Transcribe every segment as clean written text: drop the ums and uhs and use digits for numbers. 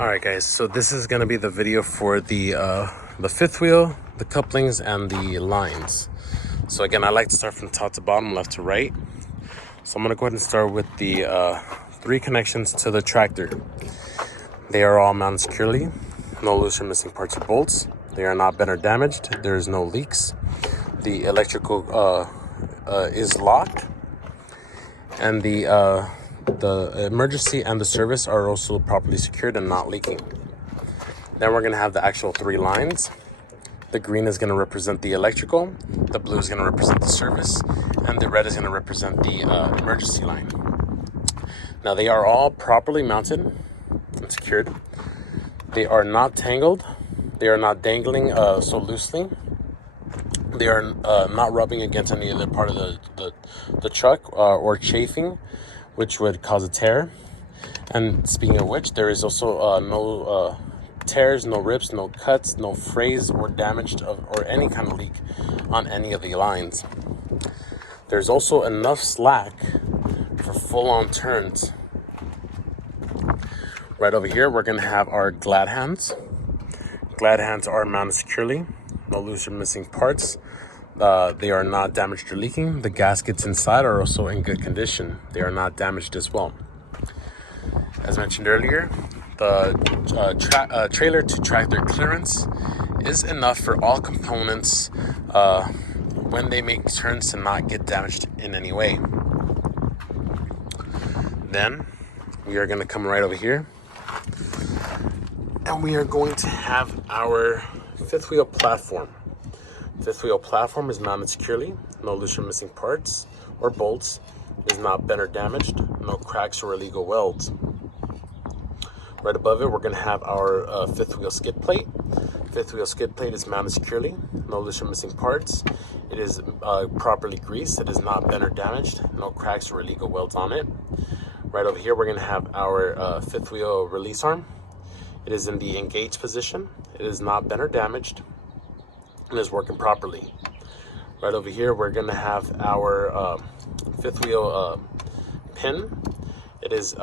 Alright guys, so this is going to be the video for the fifth wheel, the couplings, and the lines. So again, I like to start from top to bottom, left to right. So I'm going to go ahead and start with the 3 connections to the tractor. They are all mounted securely, no loose or missing parts or bolts. They are not bent or damaged. There is no leaks. The electrical is locked, and the emergency and the service are also properly secured and not leaking. Then we're going to have the actual 3 lines. The green is going to represent the electrical, the blue is going to represent the service, and the red is going to represent the emergency line. Now they are all properly mounted and secured. They are not tangled. They are not dangling so loosely. They are not rubbing against any other part of the truck or chafing, which would cause a tear. And speaking of which, there is also no tears, no rips, no cuts, no frays or damage or any kind of leak on any of the lines. There's also enough slack for full-on turns. Right over here, we're going to have our glad hands. Glad hands are mounted securely, no loose or missing parts. They are not damaged or leaking. The gaskets inside are also in good condition. They are not damaged as well. As mentioned earlier, the trailer to tractor clearance is enough for all components when they make turns to not get damaged in any way. Then we are going to come right over here, and we are going to have our fifth wheel platform. Fifth wheel platform is mounted securely, no loose or missing parts or bolts. It is not bent or damaged, no cracks or illegal welds. Right above it, we're going to have our fifth wheel skid plate. Fifth wheel skid plate is mounted securely, no loose or missing parts. It is properly greased. It is not bent or damaged, no cracks or illegal welds on it. Right over here, we're going to have our fifth wheel release arm. It is in the engaged position. It is not bent or damaged. It is working properly. Right over here, we're going to have our fifth wheel pin. It is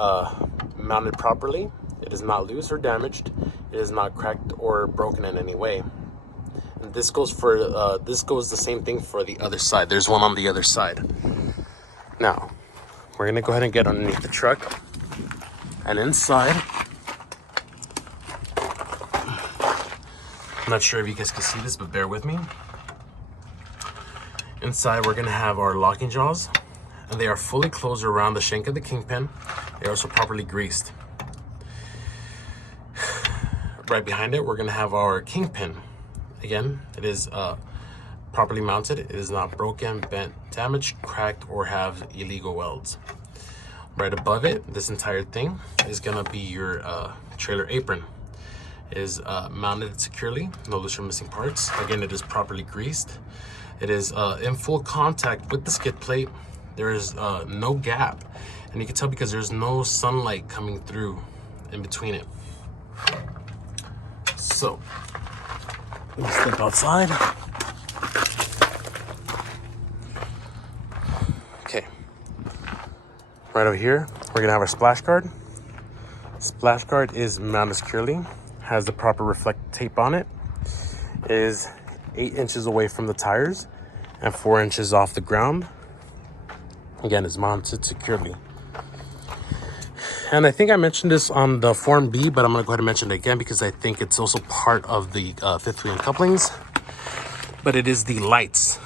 mounted properly. It is not loose or damaged. It is not cracked or broken in any way. And this goes the same thing for the other side. There's one on the other side. Now, we're going to go ahead and get underneath the truck. And inside, I'm not sure if you guys can see this, but bear with me. Inside, we're going to have our locking jaws, and they are fully closed around the shank of the kingpin. They are also properly greased. Right behind it, we're going to have our kingpin. Again, it is properly mounted. It is not broken, bent, damaged, cracked, or have illegal welds. Right above it, this entire thing is going to be your trailer apron. It is mounted securely, no loose or missing parts. Again, it is properly greased. It is in full contact with the skid plate. There is no gap, and you can tell because there's no sunlight coming through in between it. So let's step outside. Okay, right over here, we're gonna have our splash guard. Splash guard is mounted securely, has the proper reflect tape on it. It is 8 inches away from the tires and 4 inches off the ground. Again, it's mounted securely. And I think I mentioned this on the Form B, but I'm going to go ahead and mention it again because I think it's also part of the fifth wheel couplings. But it is the lights.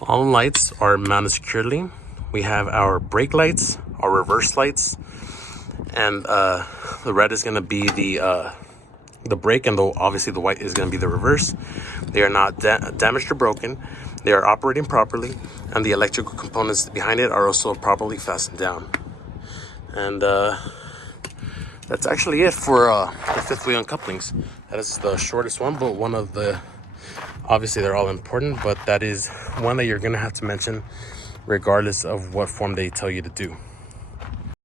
All the lights are mounted securely. We have our brake lights, our reverse lights, and the red is going to be the brake, and obviously the white is going to be the reverse. They are not damaged or broken. They are operating properly, and the electrical components behind it are also properly fastened down. And that's actually it for the fifth wheel and couplings. That is the shortest one, but one of the, obviously they're all important, but that is one that you're going to have to mention regardless of what form they tell you to do.